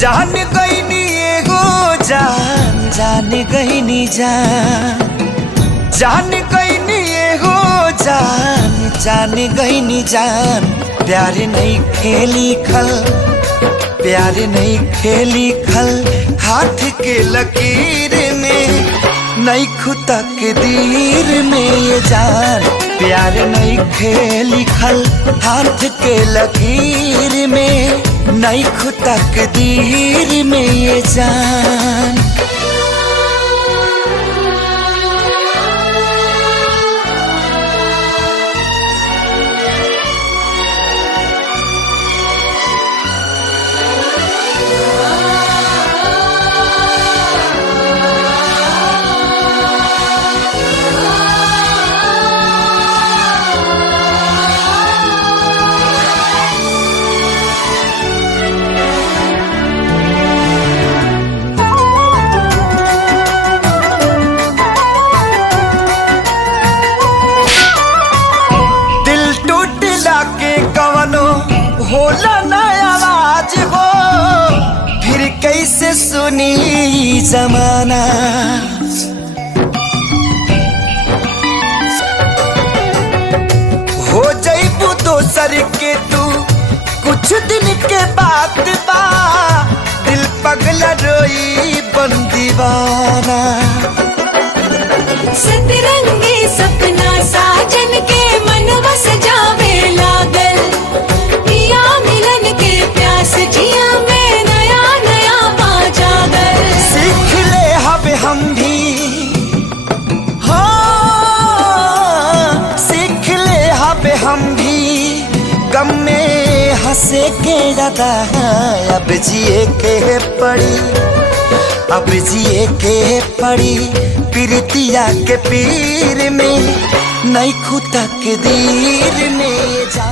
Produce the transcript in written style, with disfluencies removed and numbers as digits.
जान गईनी एगो जान जान गईनी जान गईनी एगो जान जान गईनी जान। प्यार नहीं खेली खल प्यार नहीं खेली खल हाथ के लकीर में नहीं खुदा के दीर में ये जान। प्यार नहीं खेली खल हाथ के लकीर में नहीं खुदा के दीर में ये जान। होला ना आवाज हो फिर कैसे सुनी जमाना। हो जाइबू दोसर के तू कुछ दिन के बाद बा दिल पगला रोई बन दीवाना। सतरंगी सपना साजन के मनवा सजावे लागल मिलन के प्यास जिया में नया नया पा जागल। सीख ले हब हम भी हाँ सीख ले हब हम भी गम में हंसे के ज्यादा अब जिए के पड़ी अब जिए के पड़ी प्रीतिया के पीर में नहीं खुदा के दीर में जा।